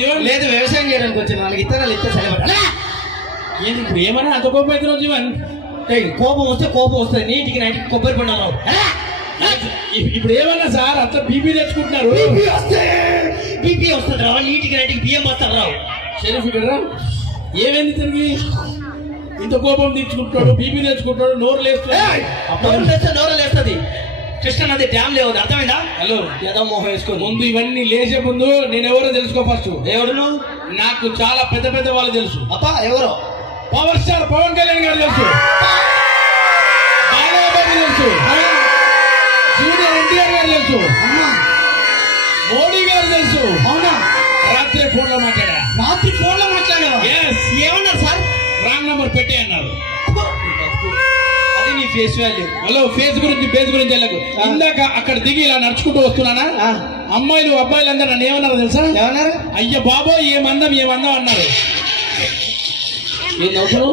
జీవన్ లేదు వ్యవసాయం చేయడానికి వచ్చిన వాళ్ళకి ఇత్తనాలు ఇస్తే సరిపడా. ఏంది ఇప్పుడు ఏమన్నా అంత కోపం అవుతున్నావు జీవన్? కోపం వస్తే కోపం వస్తుంది, నీటికి నైట్కి కొబ్బరి పండుగ. ఇప్పుడు ఏమన్నా సార్ అంత బీపీ తెచ్చుకుంటున్నారు? బీపీ వస్తుంది రావు, నీటికి నైట్కి బియ్యం వస్తారు రావు. షరీఫ్ కదా ఏమైంది తిరిగి ఇంత కోపం తెచ్చుకుంటాడు, బీపీ తెచ్చుకుంటాడు, నోరు లేస్తుంది. నోరు లేస్తుంది. కృష్ణ నది డ్యామ్ లేవు, అర్థమైందా? హలో ఏదో మోహం వేసుకో. ముందు ఇవన్నీ లేచే ముందు నేను ఎవరో తెలుసుకో ఫస్ట్. ఎవరు? నాకు చాలా పెద్ద పెద్ద వాళ్ళు తెలుసు. అప్ప ఎవరో? పవర్ స్టార్ పవన్ కళ్యాణ్ గారు తెలుసు, బాలబాబు తెలుసు, జూనియర్ ఎన్టీఆర్ గారు తెలుసు, మోడీ గారు తెలుసు. అవునా? రాత్రి ఫోన్ లో మాట్లాడా. రాత్రి ఫోన్ లో మాట్లాడావా? ఏమన్నారు సార్? రాంగ్ నంబర్ పెట్టే అన్నారు. అది నీ ఫేస్ వాల్యూ. హలో ఫేస్ గురించి బేస్ గురించి వెళ్ళకు. ఇందాక అక్కడ దిగి ఇలా నడుచుకుంటూ వస్తున్నానా, అమ్మాయిలు అబ్బాయిలు అందరూ నన్ను ఏమన్నారు తెలుసా? ఏమన్నారు? అయ్య బాబో ఏమందం ఏమందం అన్నారు.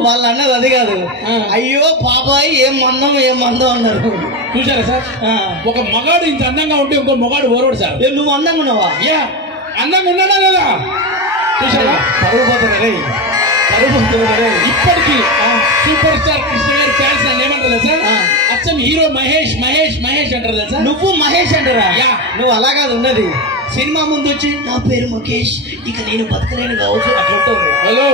వాళ్ళు అన్నది అది కాదు, అయ్యో బాబాయ్ ఏం మందం అన్నారు. చూసారా సార్? ఒక మగాడు ఇంత అందంగా ఉంటే ఇంకో మగాడు ఓరోడు సార్. నువ్వు అందంగా ఉన్నావా? అందంగా ఉన్నాడా లేదా? చూసారా? ఇప్పటికీ సూపర్ స్టార్ కృష్ణ గారి ఫ్యాన్స్ నన్ను ఏమంటారు తెలుసా? అచ్చం హీరో మహేష్ మహేష్ మహేష్ అంటారు తెలుసా? నువ్వు మహేష్ అంటారా? నువ్వు అలా కాదు ఉన్నది. సినిమా ముందు వచ్చి నా పేరు మహేష్, ఇక నేను బతకలేను కావచ్చు అట్లుంటుంది. హలో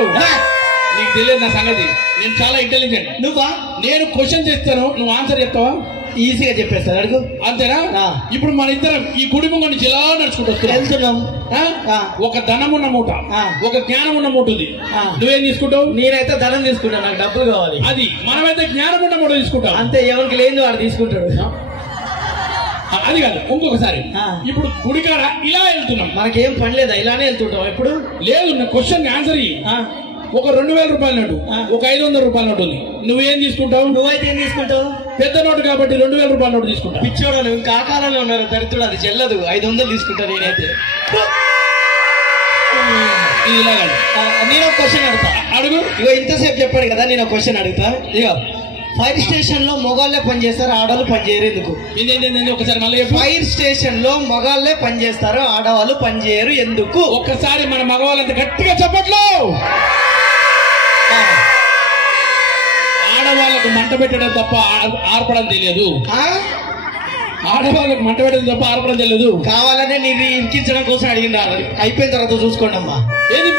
నీకు తెలియదు నా సంగతి, నేను చాలా ఇంటెలిజెంట్. నువ్వా? నేను క్వశ్చన్ చేస్తాను, నువ్వు ఆన్సర్ చెప్తావా? ఈజీగా చెప్పేస్తాను, అడుగు. అంతేనా? ఇప్పుడు మన ఇద్దరం ఈ గుడి ముందు నుంచి ఎలా నడుచుకుంటూ వెళ్తున్నాం. ఒక ధనం ఉన్న మూట, ఒక జ్ఞానం ఉన్న మూట ఉంది. నువ్వేం తీసుకుంటావు? నేనైతే ధనం తీసుకుంటాను, నాకు డబ్బులు కావాలి. అది మనమైతే జ్ఞానం ఉన్న మూట తీసుకుంటాం. అంతే, ఎవరికి లేదు వాడు తీసుకుంటాడు. అది కాదు, ఇంకొకసారి ఇప్పుడు గుడికాడ ఇలా వెళ్తున్నాం, మనకేం పని లేదా, ఇలానే వెళ్తుంటాం ఎప్పుడు. లేదు, నా క్వశ్చన్ ఆన్సర్ ఒక 2000 రూపాయల నోటు, ఒక 500 రూపాయల నోటు ఉంది. నువ్వేం తీసుకుంటావు? నువ్వైతే ఏం తీసుకుంటావు? పెద్ద నోటు కాబట్టి 2000 రూపాయల నోటు తీసుకుంటా. పిచ్చోడా నువ్వు, ఇంకా ఆకారంలో ఉన్నారు దరిద్రుడు, అది చెల్లదు. 500 తీసుకుంటా నేనైతే. ఇది ఇలాగ నేను ఒక క్వశ్చన్ అడుగుతా, అడుగు. ఇగో ఇంతసేపు చెప్పాడు కదా, నేను ఒక క్వశ్చన్ అడుగుతా. ఇగో ఫైర్ స్టేషన్ లో మొగాళ్ళే పనిచేస్తారు, ఆడవాళ్ళు పనిచేయరు ఎందుకు? ఒకసారి మళ్ళీ ఫైర్ స్టేషన్ లో మొగాళ్ళే పనిచేస్తారు, ఆడవాళ్ళు పనిచేయరు ఎందుకు? ఒక్కసారి మన మగవాళ్ళంతా గట్టిగా చెప్పట్లు. ఆడవాళ్ళకు మంట పెట్టడం తప్ప ఆర్పడం తెలియదు. ఆడవాళ్ళకు మంట పెట్టడం తప్ప ఆర్పడం తెలియదు. కావాలనే నీకు ఇరికించడం కోసం అడిగినారు, అయిపోయిన తర్వాత చూసుకోండి అమ్మా. ఏది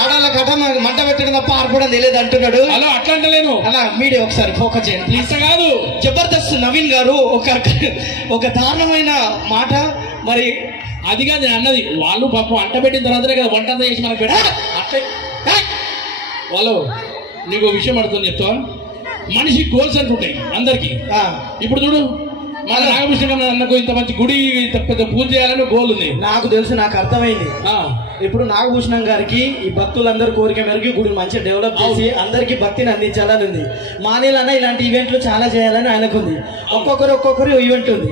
ఆడవాళ్ళ కథ మంట పెట్టడం తప్ప ఆర్పడం తెలియదు అంటున్నాడు. అలా అట్లా అంటలేను. అలా మీడియా ఒకసారి ఫోకస్ చేయండి ప్లీజ్. కాదు, జబర్దస్త్ నవీన్ గారు ఒక దారుణమైన మాట. మరి అది కాదు నేను అన్నది, వాళ్ళు పాపం అంట పెట్టిన తర్వాతనే కదా వంట అంతా చేసి మనకు పెట్టారు. అట్లే వాళ్ళు నీకు విషయం అడుగుతుంది చెప్తావా? మనిషి గోల్స్ అంటుంటాయి అందరికి. ఇప్పుడు చూడు, మన నాగభూషణ అన్నకు ఇంత మంచి గుడి, ఇంత పెద్ద పూజ చేయాలని గోల్ ఉంది. నాకు తెలుసు, నాకు అర్థమైంది. ఇప్పుడు నాగభూషణం గారికి ఈ భక్తులందరూ కోరిక మేరకు గుడిని మంచిగా డెవలప్ చేసి అందరికి భక్తిని అందించాలని ఉంది. మానేలన్నా ఇలాంటి ఈవెంట్లు చాలా చేయాలని ఆయనకుంది. ఒక్కొక్కరు ఈవెంట్ ఉంది.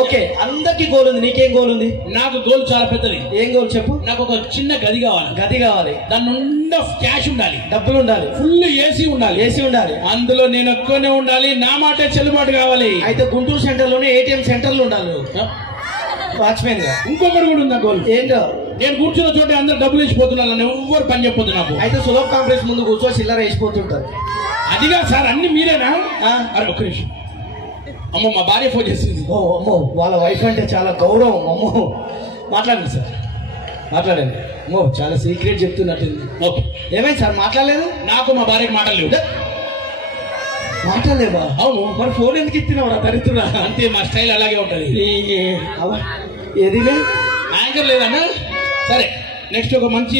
ఓకే, అందరికి గోల్ ఉంది. నీకేం గోల్ ఉంది? నాకు గోల్ చాలా పెద్దది. ఏం గోల్ చెప్పు? నాకు ఒక చిన్న గది కావాలి. దాని నిండా క్యాష్ ఉండాలి, డబ్బులు ఉండాలి, ఫుల్ ఏసీ ఉండాలి. అందులో నేను ఎక్కువనే ఉండాలి, నా మాటే చెల్లుబాటు కావాలి. అయితే గుంటూరు సెంటర్ లోనే ATM సెంటర్లు ఉండాలి, వాచ్మెన్ గా. ఇంకొకటి కూడా ఉంది గోల్. ఏంటో? నేను కూర్చున్న చోట అందరు డబ్బులు వేసిపోతున్నాను, ఎవ్వరు పని చెప్పొద్దు నాకు. అయితే సులభ కాంప్లెక్స్ ముందు కూర్చో, చిల్లర వేసిపోతుంటారు. అదిగా సార్, అన్ని మీరేనా? ఒక్క నిమిషం. అమ్మో, మా భార్య ఫోన్ చేసింది. ఓ అమ్మో, వాళ్ళ వైఫ్ అంటే చాలా గౌరవం. అమ్మో, మాట్లాడండి సార్, మాట్లాడండి. అమ్మో, చాలా సీక్రెట్ చెప్తున్నట్టుంది. ఓకే, ఏమైంది సార్? మాట్లాడలేదు? నాకు మా భార్యకి మాట్లాడలేవు. మాట్లాడలేవా? అవును. మరి ఫోన్ ఎందుకు ఇస్తున్నావు దరిద్రుడా? అంతే, మా స్టైల్ అలాగే ఉంటుంది. ఏది యాంకర్ లేదన్నా? సరే, నెక్స్ట్ ఒక మంచి